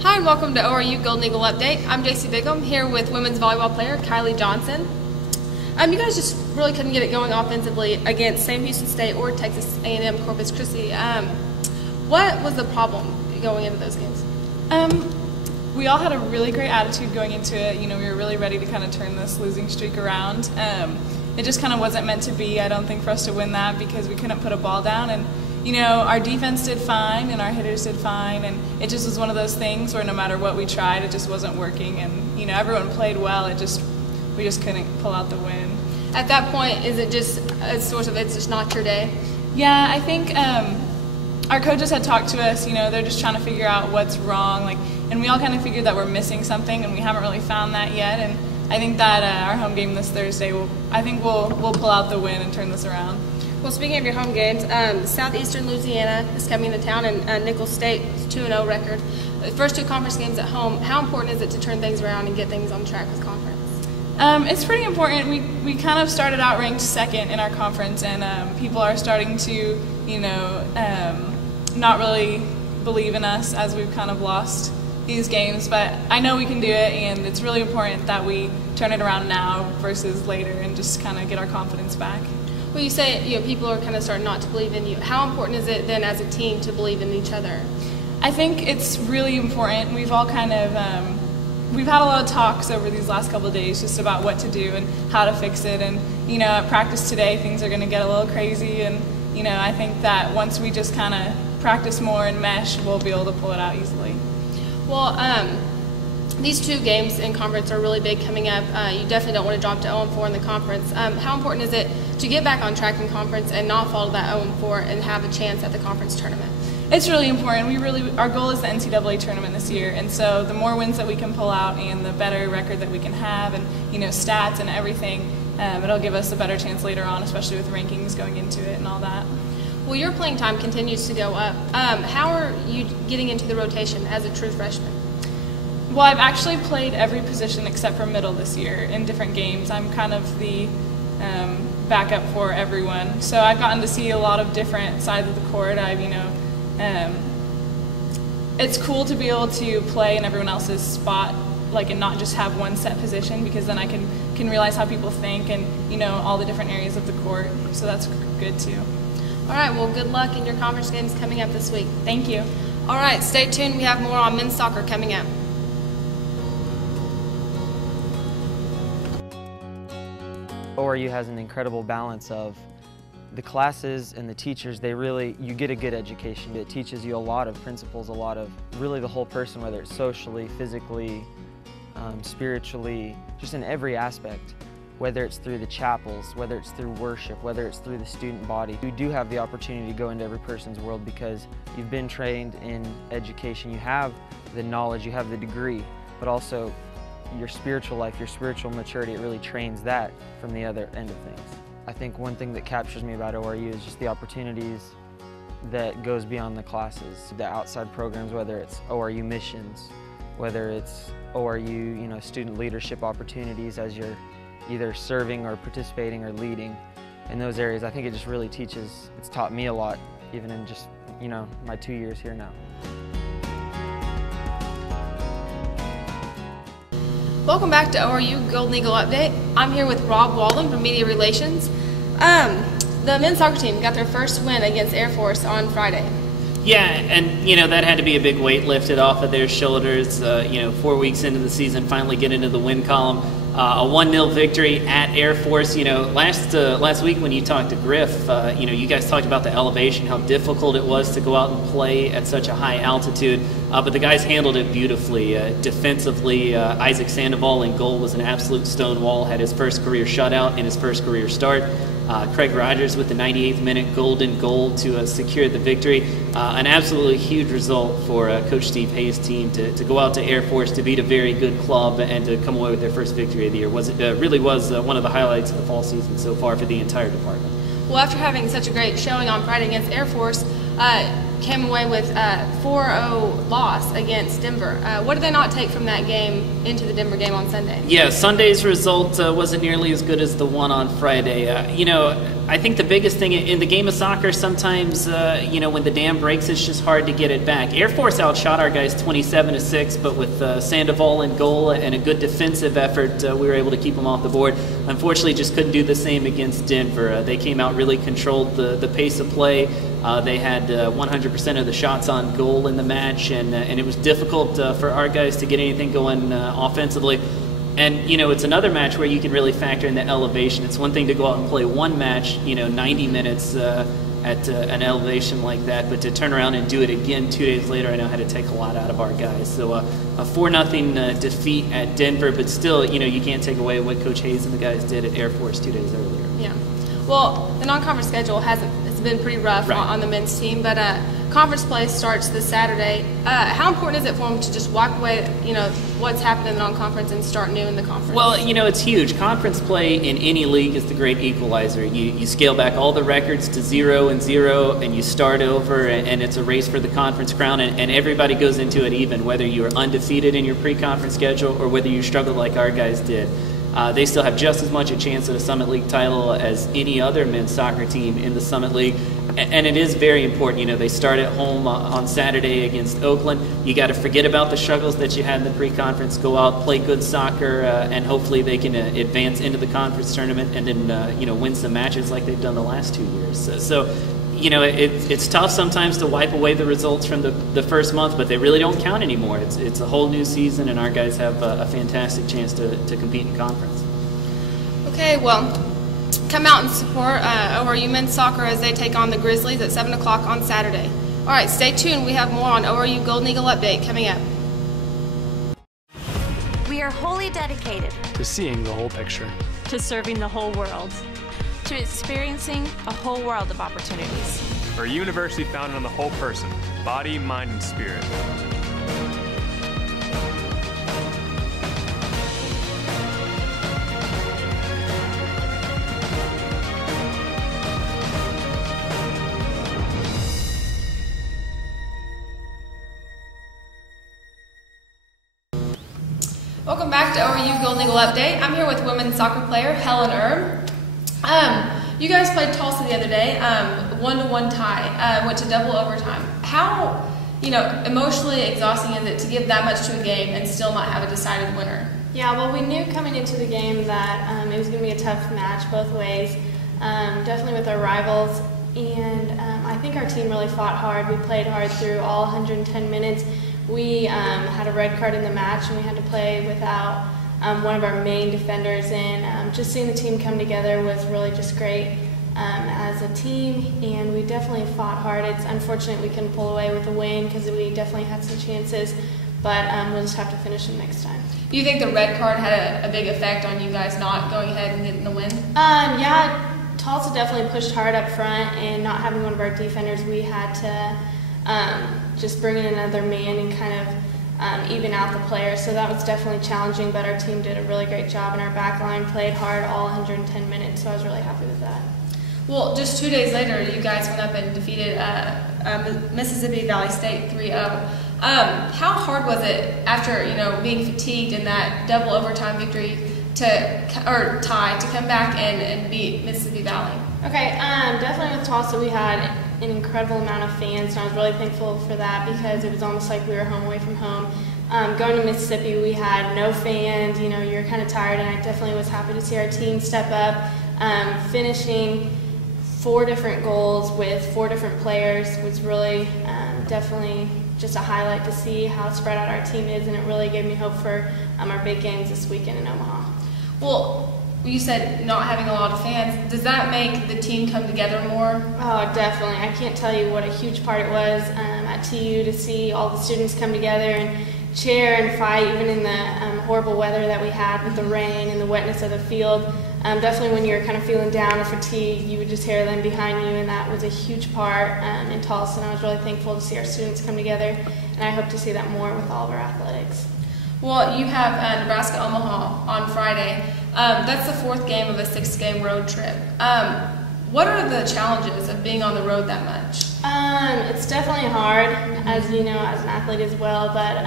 Hi and welcome to ORU Golden Eagle Update. I'm Jaci Bigham here with women's volleyball player Kylie Johnson. You guys just really couldn't get it going offensively against Sam Houston State or Texas A&M Corpus Christi. What was the problem going into those games? We all had a really great attitude going into it. We were really ready to kind of turn this losing streak around. It just kind of wasn't meant to be, I don't think, for us to win that because we couldn't put a ball down. And our defense did fine and our hitters did fine, and it just was one of those things where no matter what we tried, it just wasn't working. And everyone played well. We just couldn't pull out the win. At that point, is it just it's just not your day? Yeah, I think our coaches had talked to us. They're just trying to figure out what's wrong, and we all kind of figured that we're missing something, and we haven't really found that yet. And I think that our home game this Thursday, we'll pull out the win and turn this around. Well, speaking of your home games, Southeastern Louisiana is coming to town, and Nicholls State 2-0 record. The first two conference games at home. How important is it to turn things around and get things on track with conference? It's pretty important. We kind of started out ranked second in our conference, and people are starting to, not really believe in us as we've kind of lost these games. But I know we can do it, and it's really important that we turn it around now versus later and just kind of get our confidence back. Well, you say people are kind of starting not to believe in you. How important is it then as a team to believe in each other? I think it's really important. We've all kind of we've had a lot of talks over these last couple of days just about what to do and how to fix it. And at practice today, things are going to get a little crazy. And I think that once we just kind of practice more and mesh, we'll be able to pull it out easily. Well, these two games in conference are really big coming up. You definitely don't want to drop to 0-4 in the conference. How important is it to get back on track in conference and not fall to that 0-4 and have a chance at the conference tournament? It's really important. Our goal is the NCAA tournament this year, and so the more wins that we can pull out and the better record that we can have, and stats and everything, it'll give us a better chance later on, especially with rankings going into it and all that. Well, your playing time continues to go up. How are you getting into the rotation as a true freshman? Well, I've actually played every position except for middle this year in different games. I'm kind of the backup for everyone, so I've gotten to see a lot of different sides of the court. It's cool to be able to play in everyone else's spot, and not just have one set position, because then I can realize how people think and all the different areas of the court. So that's good too. All right. Well, good luck in your conference games coming up this week. Thank you. All right. Stay tuned. We have more on men's soccer coming up. ORU has an incredible balance of the classes and the teachers. You get a good education. It teaches you a lot of principles, a lot of really the whole person, whether it's socially, physically, spiritually, just in every aspect, whether it's through the chapels, whether it's through worship, whether it's through the student body. You do have the opportunity to go into every person's world because you've been trained in education. You have the knowledge, you have the degree, but also your spiritual life, your spiritual maturity, it really trains that from the other end of things. I think one thing that captures me about ORU is just the opportunities that goes beyond the classes, the outside programs, whether it's ORU missions, whether it's ORU, student leadership opportunities as you're either serving or participating or leading in those areas. I think it just really it's taught me a lot, even in just, my 2 years here now. Welcome back to ORU Golden Eagle Update. I'm here with Rob Walden from Media Relations. The men's soccer team got their first win against Air Force on Friday. Yeah, and that had to be a big weight lifted off of their shoulders. 4 weeks into the season, finally get into the win column. A 1-0 victory at Air Force. Last week when you talked to Griff, you guys talked about the elevation, how difficult it was to go out and play at such a high altitude. But the guys handled it beautifully. Defensively, Isaac Sandoval in goal was an absolute stonewall. Had his first career shutout in his first career start. Craig Rogers with the 98th minute golden goal to secure the victory. An absolutely huge result for Coach Steve Hayes' team to go out to Air Force, to beat a very good club, and to come away with their first victory of the year. Really was one of the highlights of the fall season so far for the entire department. Well, after having such a great showing on Friday against Air Force, came away with a 4-0 loss against Denver. What did they not take from that game into the Denver game on Sunday? Yeah, Sunday's result wasn't nearly as good as the one on Friday. I think the biggest thing in the game of soccer, sometimes, when the dam breaks, it's just hard to get it back. Air Force outshot our guys 27-6, but with Sandoval in goal and a good defensive effort, we were able to keep them off the board. Unfortunately, just couldn't do the same against Denver. They came out, really controlled the pace of play. They had 100% of the shots on goal in the match, and it was difficult for our guys to get anything going offensively. And, it's another match where you can really factor in the elevation. It's one thing to go out and play one match, 90 minutes at an elevation like that, but to turn around and do it again 2 days later, I know had to take a lot out of our guys. So a 4-0 defeat at Denver, but still, you can't take away what Coach Hayes and the guys did at Air Force 2 days earlier. Yeah. Well, the non-conference schedule has been pretty rough on the men's team, but conference play starts this Saturday. How important is it for them to just walk away, what's happened in the non-conference and start new in the conference? Well, it's huge. Conference play in any league is the great equalizer. You scale back all the records to 0-0, and you start over, and it's a race for the conference crown, and everybody goes into it even, whether you're undefeated in your pre-conference schedule or whether you struggle like our guys did. They still have just as much a chance at a Summit League title as any other men's soccer team in the Summit League. And it is very important. They start at home on Saturday against Oakland. You got to forget about the struggles that you had in the pre-conference. Go out, play good soccer, and hopefully they can advance into the conference tournament and then win some matches like they've done the last 2 years. It's tough sometimes to wipe away the results from the first month, but they really don't count anymore. It's a whole new season, and our guys have a fantastic chance to compete in conference. Okay, well, come out and support ORU men's soccer as they take on the Grizzlies at 7 o'clock on Saturday. All right, stay tuned. We have more on ORU Golden Eagle Update coming up. We are wholly dedicated to seeing the whole picture, to serving the whole world, to experiencing a whole world of opportunities. For a university founded on the whole person, body, mind, and spirit. Welcome back to ORU Golden Eagle Update. I'm here with women's soccer player Helen Erb. You guys played Tulsa the other day, 1-1 tie, went to double overtime. How, emotionally exhausting is it to give that much to a game and still not have a decided winner? Yeah, well, we knew coming into the game that it was going to be a tough match both ways, definitely with our rivals, and I think our team really fought hard. We played hard through all 110 minutes. We had a red card in the match, and we had to play without one of our main defenders, and just seeing the team come together was really just great as a team, and we definitely fought hard. It's unfortunate we couldn't pull away with a win because we definitely had some chances, but we'll just have to finish them next time. Do you think the red card had a big effect on you guys not going ahead and getting the win? Yeah, Tulsa definitely pushed hard up front, and not having one of our defenders, we had to just bring in another man and kind of even out the players. So that was definitely challenging, but our team did a really great job, and our back line played hard all 110 minutes, so I was really happy with that. Well, just 2 days later, you guys went up and defeated Mississippi Valley State 3-0. How hard was it after, being fatigued in that double overtime victory or tie to come back and beat Mississippi Valley? Okay, definitely with Tulsa we had an incredible amount of fans, and I was really thankful for that because it was almost like we were home away from home. Going to Mississippi, we had no fans, you're kind of tired, and I definitely was happy to see our team step up. Finishing 4 different goals with 4 different players was really definitely just a highlight to see how spread out our team is, and it really gave me hope for our big games this weekend in Omaha. Well, you said not having a lot of fans. Does that make the team come together more? Oh, definitely. I can't tell you what a huge part it was at TU to see all the students come together and cheer and fight, even in the horrible weather that we had with the rain and the wetness of the field. Definitely when you're kind of feeling down or fatigued, you would just hear them behind you, and that was a huge part in Tulsa, and I was really thankful to see our students come together, and I hope to see that more with all of our athletics. Well, you have Nebraska-Omaha on Friday. That's the 4th game of a 6-game road trip. What are the challenges of being on the road that much? It's definitely hard, as you know, as an athlete as well, but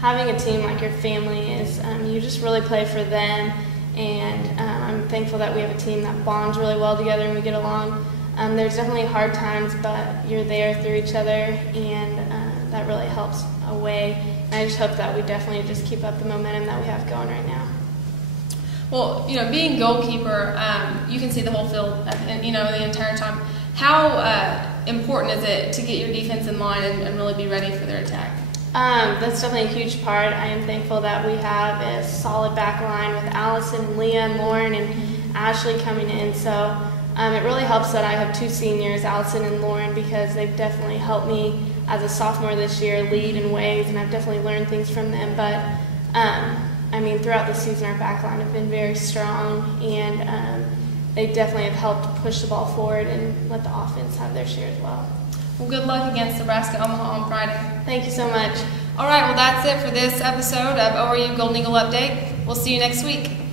having a team like your family is, you just really play for them, and I'm thankful that we have a team that bonds really well together and we get along. There's definitely hard times, but you're there through each other, and that really helps away. And I just hope that we definitely just keep up the momentum that we have going right now. Well, you know, being goalkeeper, you can see the whole field, you know, the entire time. How important is it to get your defense in line and really be ready for their attack? That's definitely a huge part. I am thankful that we have a solid back line with Allison and Leah and Lauren and Ashley coming in. So it really helps that I have two seniors, Allison and Lauren, because they've definitely helped me as a sophomore this year lead in ways, and I've definitely learned things from them. But I mean, throughout the season, our back line have been very strong, and they definitely have helped push the ball forward and let the offense have their share as well. Well, good luck against Nebraska Omaha on Friday. Thank you so much. All right, well, that's it for this episode of ORU Golden Eagle Update. We'll see you next week.